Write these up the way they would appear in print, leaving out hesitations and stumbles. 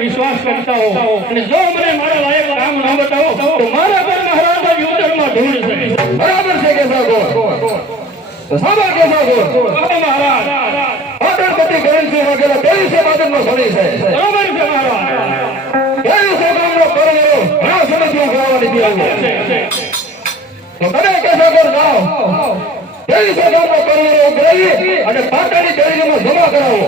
વિશ્વાસ કરતા હો અને જો મને મારા લાયક કામ ના બતાવો તો મારા પર મહારાજ યુદ્ધમાં ધૂળ છે. બરાબર છે કે સાગો તો સાબા કે સાગો મહારાજ પાટણપતિ ગણેશજી વગેરે તેવી છે બાદનો સળી છે. બરાબર છે મહારાજ. તેવી છે ગામનો પરમેરો ઘણા સમયથી ગાવાની દીધો તો તમે કે સાગો જાઓ તેવી છે ગામનો પરમેરો ઉઘરાવી અને પાટણની દેરીમાં જમા કરાવો.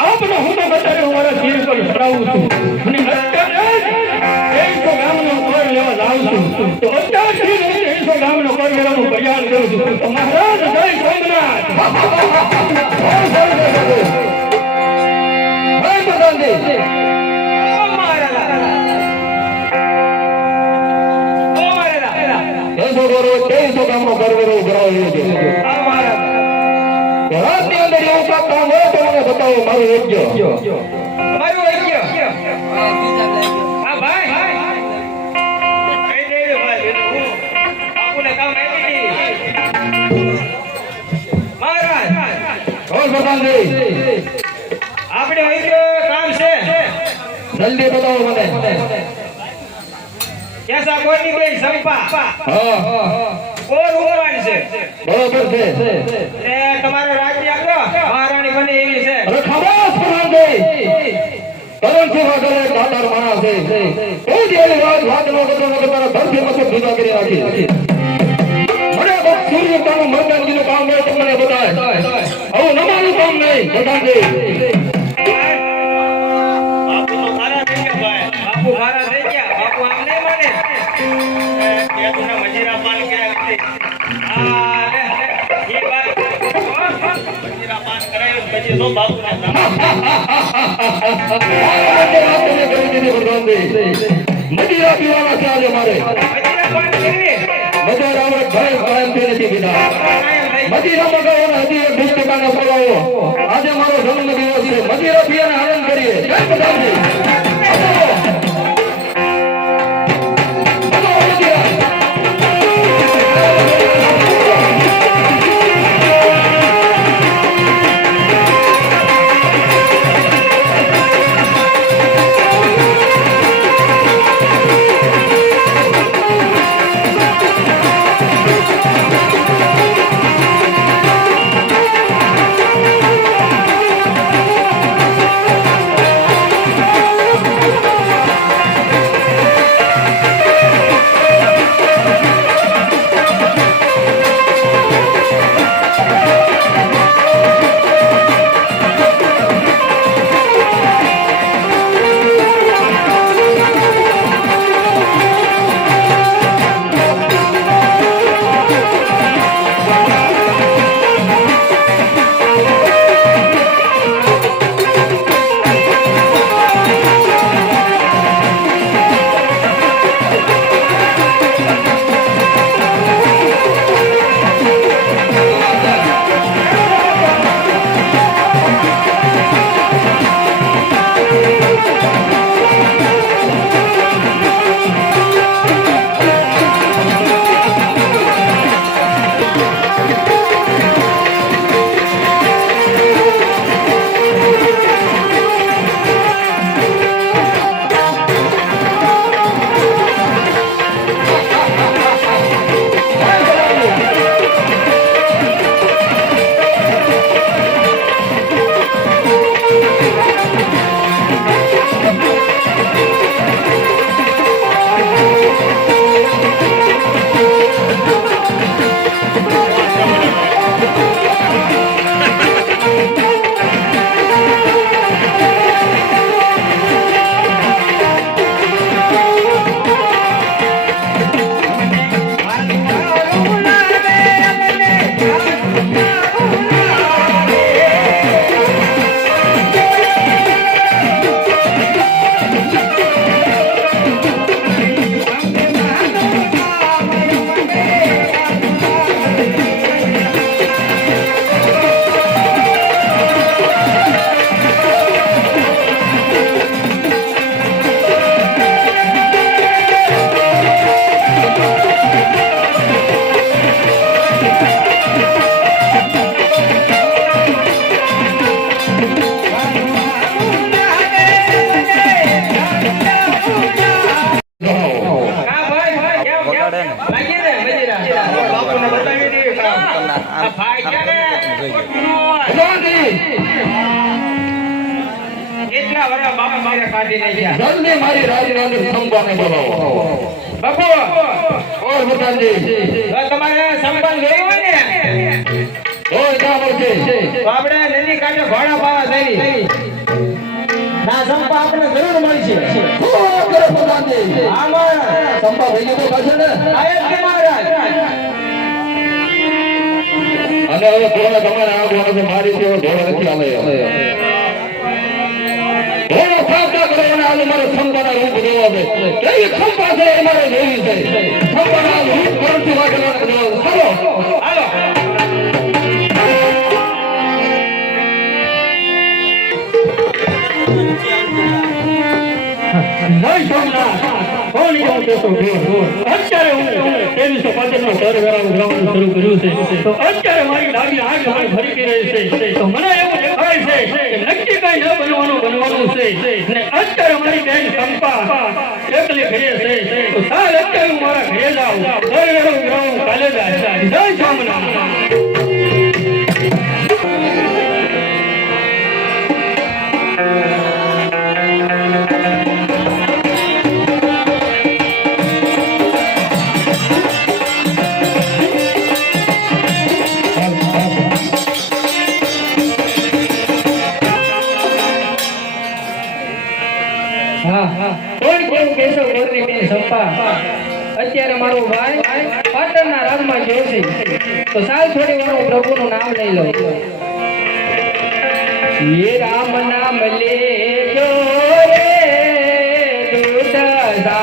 આપનો હું તો બતાવ્યો મારા શિર પર ચડાવું છું અને અત્યારે જ ગામનો કર લેવા જાઉં છું તો અત્યારથી 100 ગામનો કર લેવાનું પ્રયાસ કરું છું. તો મહારાજ જય સોમનાથ. ગામનો કરવેરો ઉઘરાવી છે. રાતની અંદર એવું કામ હોય તો મને બતાવો મારું યોગ્ય અમારું યોગ્ય હા ભાઈ કઈ દે ભાઈ આપુને કામ આવી મહારાજ પ્રધાનજી આપણે યોગ્ય કામ છે જલ્દી બતાવો મને. કેસા કોઈની બે સંપા હા કોણ ઉમરાન છે બરોબર છે એ તમારો રાજ્ય આગળ મહારાણી બને એવી છે. અરે ખબર પ્રધાનજી કરણસિંહ વગેરે દાતાર માણસ છે કોઈ દેવી રાજ વાતનો કતરો તારા ધરતી મસ્ત ભીગા કરી રાખી. મને બસ સૂર્યતાનું મર્દાનજીનું કામ હોય તો મને બતાય. આવું નમાનું કામ નહીં પ્રધાનજી. બાપુ તો મારા થઈ ગયા ભાઈ. બાપુ મારા થઈ ગયા. બાપુ આમ નહીં માને કે તુને મજીરા પાન કે આ લે એ વાત મજીરા પાન કરાયો પછી તો બાપુને મદિરા પીવાના છે આજે મારે. મજીરા પાન કરી મદિરા આપણે ઘરે કાયમથી નથી પીધા. મદિરા મગાવવાના હજી 20% બોલાવો. આજે મારો જન્મદિવસ છે. મદિરા પીવાને આનંદ કરીએ. જય પ્રધાનજી. કાઢી નાખ્યા જલ્દી મારી રાજની અંદર સંપાને બોલાવો બાપુ ઓર ભગવાનજી હવે તમારે સંપન્ન જોઈ હોય ને ઓય કામ છે તો આપણે નદી કાંઠે ઘોડા પાવા જઈ ના સંપા આપણે જરૂર મળશે ઓર ભગવાનજી આમાં સંપા ભાઈ તો કાશે ને આયત કે મહારાજ અને હવે થોડા તમારે આ ઘોડા મારી છે ઘોડા નથી આલે ઘોડો સાબદા કરો અને આજે મારે સંપાના રૂપ જોવા દે કેવી સંપા છે એ મારે જોવી છે સંપાના રૂપ કરતી વાગેલા જોવા ચાલો હાલો જય સોમનાથ કોણ એવું કહેતો અત્યારે હું 2315 નો સર વેરાનું ગ્રાઉન્ડ શરૂ કર્યું છે તો અત્યારે મારી ડાબી આંખ મારી ફરી ગઈ રહી છે તો મને એવું દેખાય છે કે નક્કી કઈ ન બનવાનું છે અને અત્યારે મારી બેન સંપા એકલી ઘરે છે તો સાલ અત્યારે હું મારા ઘરે જાઉં સર વેરાનું ગ્રાઉન્ડ કાલે જાય જય સોમનાથ કોણ કેવું કેશવ ગોરની બેન સંપા અત્યારે મારો ભાઈ પાટણના રાજમાં ગયો છે તો સાલ થોડી વાર હું પ્રભુનું નામ લઈ લઉં ये राम नाम ले जो रे दूध सागर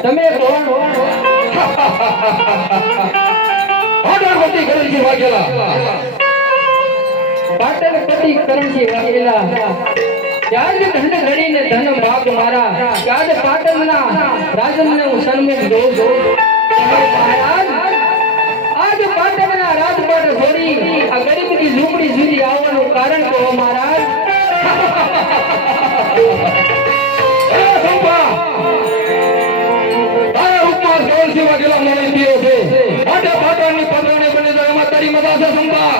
તમે કોણ પાટણપતિ કરણજી વાઘેલા પાટણપતિ કરણજી વાઘેલા ત્યાજ ધન ઘડીને ધન ભાગ મારા ત્યાજ પાટણના રાજનને હું સન્મુખ જોઉં છું મહારાજ આજ પાટણના રાજપાટ છોડી આ ગરીબની ઝૂંપડી સુધી આવવાનું કારણ કહો મહારાજ. એ સંપા તારા રૂપમાં ગોળ સેવા જેવા મને થયો છે માટે પાટણની પગરણી બની જાય એમાં તારી મજા છે સંપા.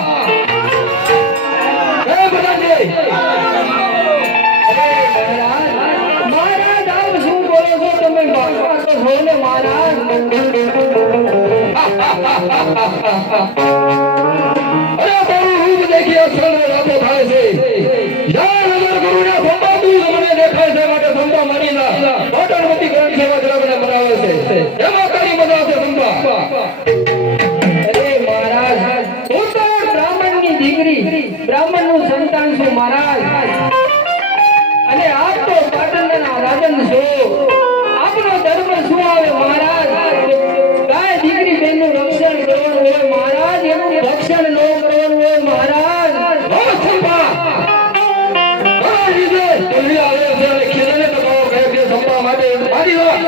એ બધાજી મહારાજ આપ શું બોલો છો તમે? ભગવાન તો છો ને મહારાજ. અરે તારું રૂપ દેખી અક્ષર રાતો થાય છે. યા નજર ગુરુને સંપા તું મને દેખાય છે માટે સંપા મારી ના પાટણવતી ગ્રંથ સેવા જલાને મનાવે છે એમાં તારી મજા છે સંપા. અરે મહારાજ હું તો બ્રાહ્મણની દીકરી બ્રાહ્મણનું સંતાન છું મહારાજ. અને આપ તો પાટણના રાજન છો. આપનો ધર્મ શું આવે મહારાજ? ગાય દીકરી બેનનું રક્ષણ કરવાનું હોય મહારાજ, એનું રક્ષણ ન કરવાનું હોય મહારાજ. ઓ સંપા ઘણા લીધે તુલ્ય આવે છે અને ખીલને તો કહો કહે કે સંપા માટે મારી વાત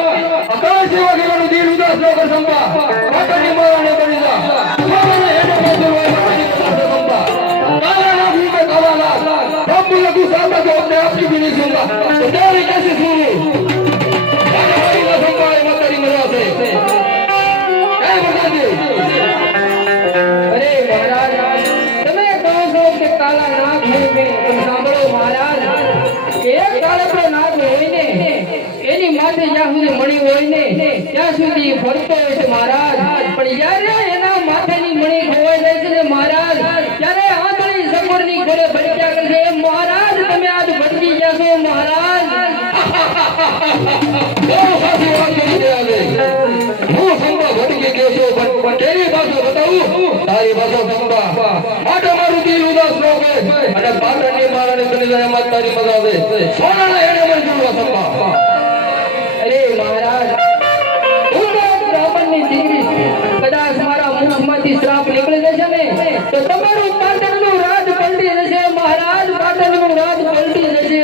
અકાળ સેવા કરવાનું દિલ ઉદાસ ન કર સંપા. પાટણની મારાને બની જા મારાને એને મજૂર હોય મારી પાસે સંપા. કાલા ના ભૂમે કાલા ના सब मुझे गुस्सा जो अपने आप की भी नहीं सुनता तो तेरी कैसे सुनूं? हमारी ना संपा है तेरी मजा से क्या बताइए? અરે મહારાજ તમે કહો છો કે કાલા નાગ હોય ને, પણ સાંભળો મહારાજ કે એક કાળો નાગ હોય ને એની માથે જ્યાં સુધી મણી હોય ને ત્યાં સુધી ફરતો હોય છે મહારાજ. પણ જ્યારે એના માથેની મણી ખોવાઈ જાય છે ને મહારાજ, ત્યારે આંધળી સગવડની ઘોડે ભટક્યા કરે છે. એમ મહારાજ તમે આજ ભટકી ગયા છો મહારાજ. બહુ સાચી વાત કરી રહ્યા છે. હું સંપા ભટકી ગયો છું પણ તેરી ભાષા બતાવું તારી ભાષા સંપા માટે મારું દિલ ઉદાસ ન હોય અને પાટણની મારાને બની જાય એમાં તારી મજા આવે. સોનાના એને મંજૂર સંપા. અરે મહારાજ હું તો બ્રાહ્મણની દીકરી છું. કદાચ મારા મુખમાંથી શ્રાપ નીકળી જશે ને તો તમારું પાટણનું રાજ પલટી જશે મહારાજ. પાટણનું રાજ પલટી જશે.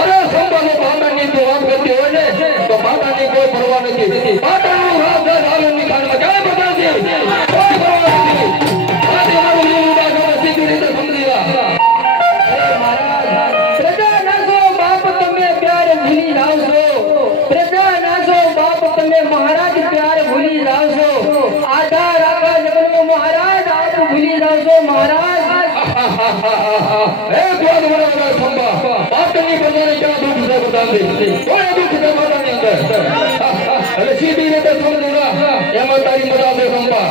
અરે સંપાનો પાટણની તું વાત કરતી હોય ને તો પાટણની કોઈ પરવા નથી. પાટણનું રાજ આલમની ખાનમાં ક્યાંય બધા નથી. કોઈ પરવા નથી. આજે મારું દિલ ઉદાસ હોય સીધી રીતે સમજી જા. અરે મહારાજ પ્રજા નાશો બાપ તમે પ્યાર ભૂલી જાવ છો. પ્રજા નાશો બાપ તમે મહારાજ પ્યાર ભૂલી જાવ છો. આધાર આખા જગતનો મહારાજ આપ ભૂલી જાવ છો મહારાજ. એક વાત મને બતાવ સંપા પાટણની પ્રજાને ક્યાં દુઃખ છે બતાવજે. કોઈ દુઃખ છે માતાની અંદર એટલે સીધી રીતે સમજી જા એમાં તારી મજા છે સંપા.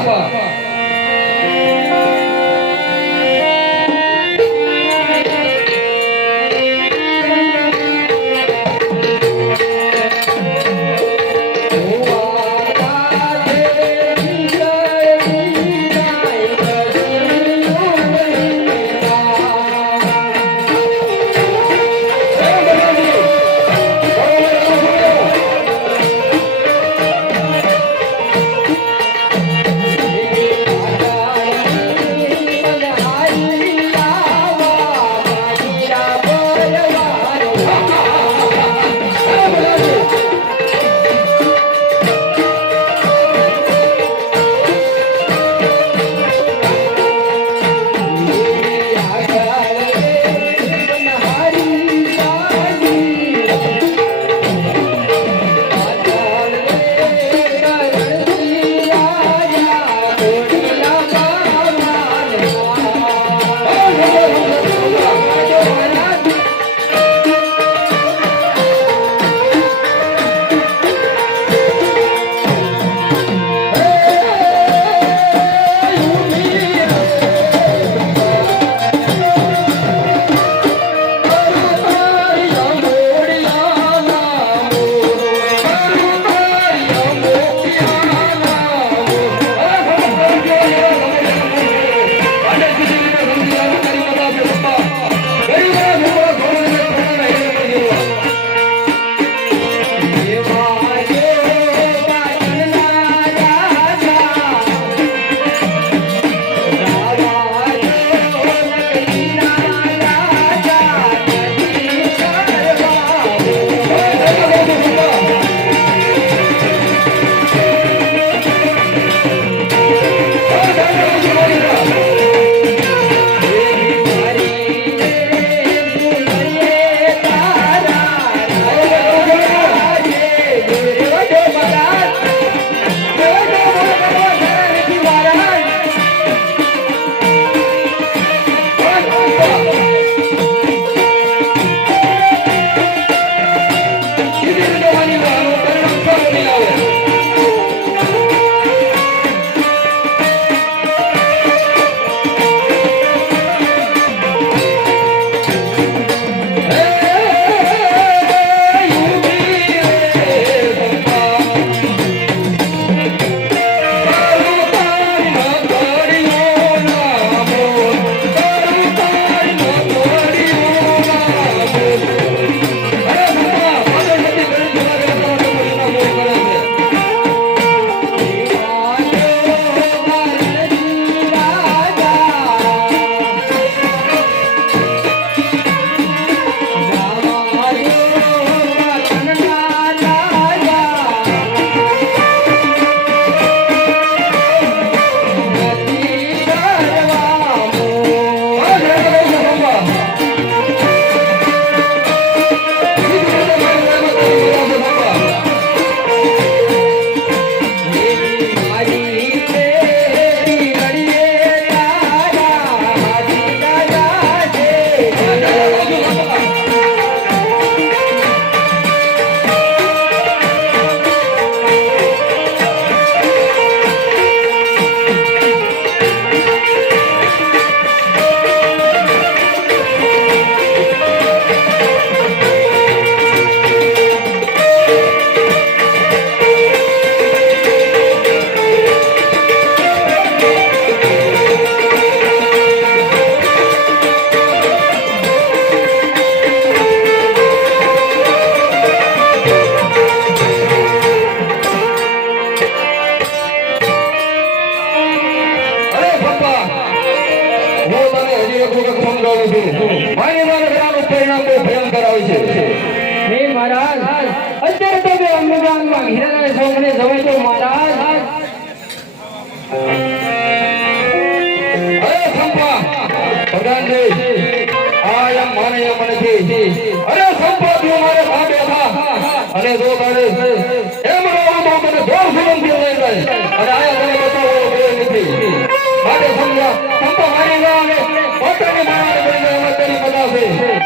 પરિણામ બહુ ભયંકર આવે છે હે મહારાજ અત્યારે તો બે અંગમાં હીરાના સોમને જમે તો મહારાજ અરે સંપા પ્રધાનજી આ એમ માને એમ નથી અરે સંપા તું મારે ભાગે થા અને જો તારે એમ રહો તો તને દોર સુગંધી લઈ જાય અને આયા તને બતાવો બે નથી માટે સમજા સંપા મારી ના આવે પોતાની મારાને કરીને એમાં તેની બતાવશે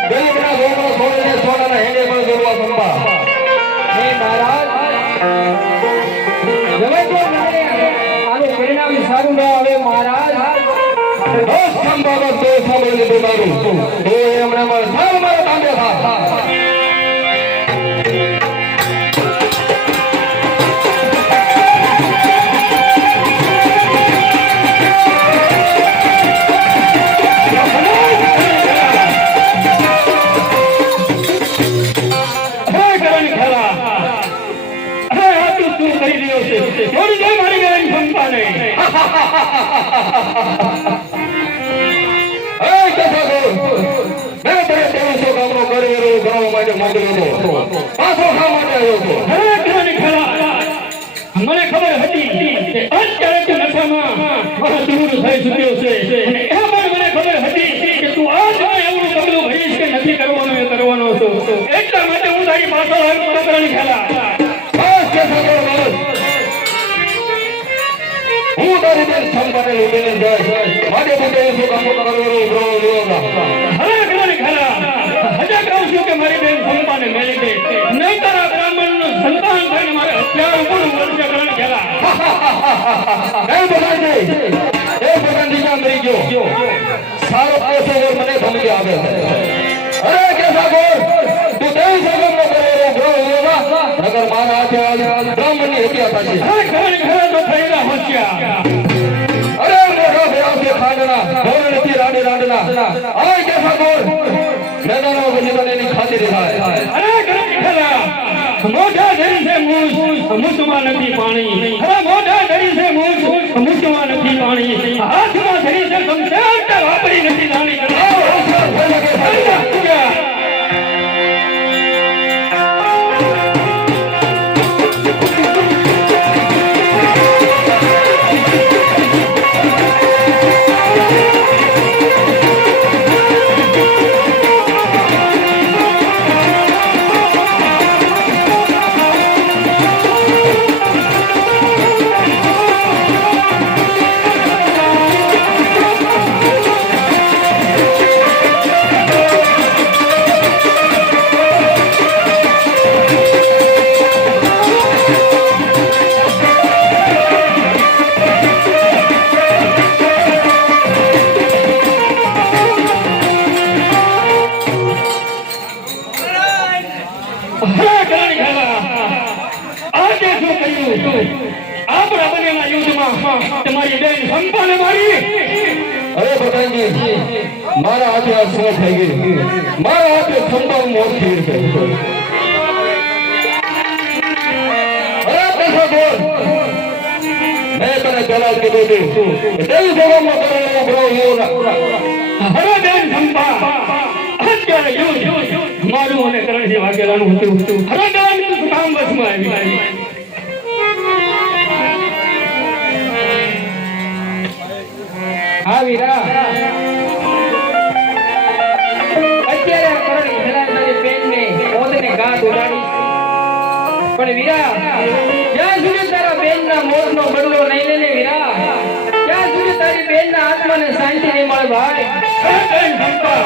ગરીબના ગોમનો છોડીને સોનાના હેંગે પણ જોડવા સંપા હે મહારાજ જમે તો મને આનું પરિણામ સારું ના આવે મહારાજ દોષ સંભાવત તો સાંભળી લીધું તારું તો એમણે સારું મારે તાંબે થા મને ખબર હતી કે અત્યારે તું નશામાં દૂર થઈ ચૂક્યો છે અને એ પણ મને ખબર હતી કે તું આજમાં એવું પગલું ભરીશ કે નથી કરવાનું એ કરવાનો હતો એટલા માટે હું તારી પાછળ આવ્યો પકડણી ખેલા બસ કે સાગર બસ હું તારી બેન સંપાને લઈને જાય માટે તું કહે છે કામ કરવાનું બ્રો હવે પકડણી ખેલા હજા કહું છું કે મારી બેન સંપાને મેળી દે નહીં તારા બ્રાહ્મણનું સંતાન થઈને મારે હત્યાર પણ વર્ષે કરણ ખેલા એ બધાજી એ બધાજી ના મરી ગયો સારો પૈસો મને ધમકી આપે અરે કે સાગર તું દેવ સગમ નો કરે બ્રો નગર મારા હાથે બ્રાહ્મણની હત્યા થશે હવે કરણ ખેલા તો થઈ રહ્યા હોશિયાર અરે મોઢા ભેળા છે ખાંડના ભોર નથી રાડી રાંડના આય કે સાગર મેદાનો પછી તને એની ખાતરી થાય અરે કરણ ખેલા મોઢા ધરી છે મૂછમાં નથી પાણી હવે મોઢા ધરી છે મૂછમાં નથી પાણી હાથમાં ધરી છે સંસાર વાપરી નથી જાણી આપણા બંનેના યુદ્ધમાં તમારી બેન સંપાને મારી અરે પ્રધાનજી મારા હાથે આ શું થઈ ગઈ મારા હાથે સંભાવ મોત થઈ ગઈ અરે પૈસા બોલ મેં તને પહેલા જ કીધું હતું કે તેવી જવામાં કરેલો બ્રો હવે બેન સંપા અત્યારે યુદ્ધ મારું અને કરણસિંહ વાઘેલાનું હતું હવે બેન કામ બસમાં આવી હા વીરા અત્યારે કરણ ખેલાડી બેનને પોતાને ગાંઠ ઉડાડી પણ વીરા જ્યાં સુધી તારા બેનના મોતનો બદલો નહીં લે ને વીરા ત્યાં સુધી તારી બેનના આત્માને શાંતિ નહીં મળે ભાઈ બેન સંપા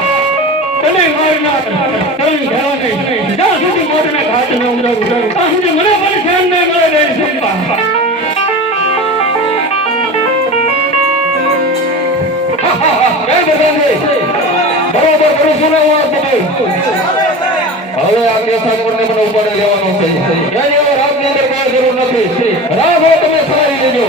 તમે મારના કરણ ખેલાડી જ્યાં સુધી મોતના ઘાટ ન ઉડાડું ત્યાં સુધી મને પણ ધ્યાન ન મળે બેન સંપા બરોબર કરું છું ને હું આ બધું હવે આ કેસા કોને પણ ઉપાડે લેવાનો છે એની હવે રાતની અંદર કોઈ જરૂર નથી રાત હોય તમે સારી લેજો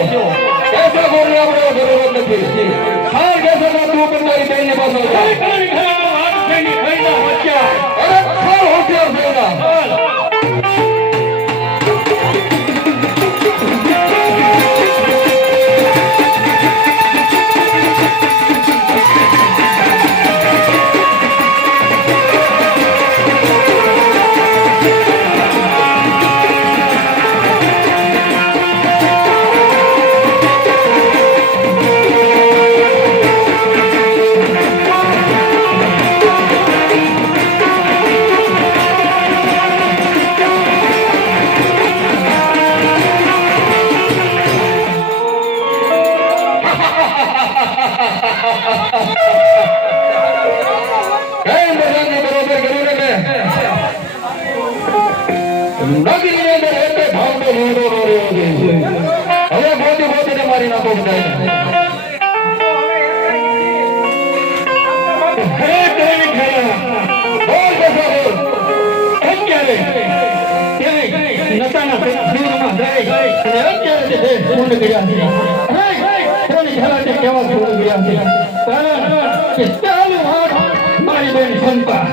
કેસા કોને આપણે જરૂર નથી હાલ કેસા તું પણ તારી બેન ની પાસે કરણ ખેલાનો હાથ થઈને ખરીદા હોશિયાર અરે સાવ હોશિયાર થયેલા નગરીની અંદર એટલે ભાવનો લીધો ન રહ્યો છે. હવે ગોતી ગોતીને મારી નાખો બધાને. હે દેવી ખેલા બોલ બેસા બોલ. અત્યારે નશાના સૂરમાં જઈ અને અત્યારે તે દેહ પૂર્ણ કર્યા છે. કોની ખેલાતે કેવા પૂર્ણ કર્યા છે? કારણ કે ચાલુ હાથ મારી બેન સંપા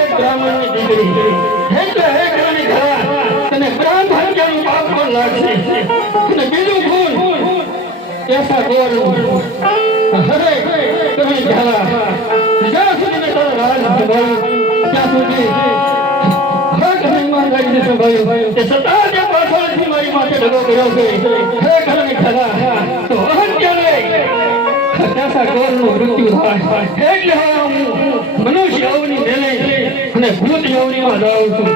એક બ્રાહ્મણની દીકરી એટલે હે કોની ખેલા તને બ્રાહ્મણ હત્યાનું પાપ પણ લાગશે અને બીજું ગુણ કેસા ગોરનું હરે કોની ખેલા જ્યાં સુધી મેં તારો રાજ સંભાળ્યું ત્યાં સુધી તે સતા જે પાછળથી મારી માથે દગો કર્યો છે. હે ઘરની ખેલા તો અત્યારે કેસા ગોરનું મૃત્યુ થાય એટલે હવે હું મનુષ્ય અવની મેલે અને ભૂત યવનીમાં જાઉં છું.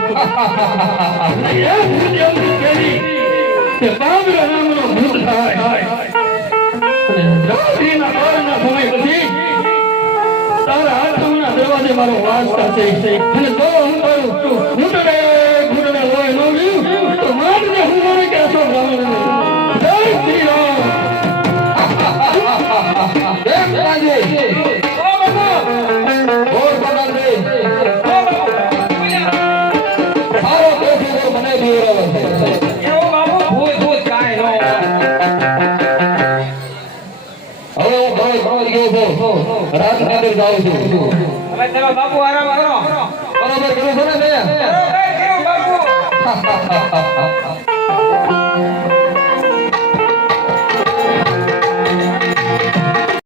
એ ભૂત યવની પેલી તે બાબરા નામનો ભૂત થાય અને રાત્રિના 12ના સમય પછી તારા આત્માના દરવાજે મારો વાસ થશે અને જો હું તારું ઘૂંટડે લોહી ન ગયું તો મારને હું મને કહેશો બ્રાહ્મણને. જય શ્રી રામ. જય માતાજી. બોલ બાબાજી. સારો દેશી મને દીવરાવે છે. હવે હું ભણવા ગયો છું. રાતની અંદર જાઉં છું. બાપુ આરામ કરો. બરોબર કર્યું છે ને મેં? બાપુ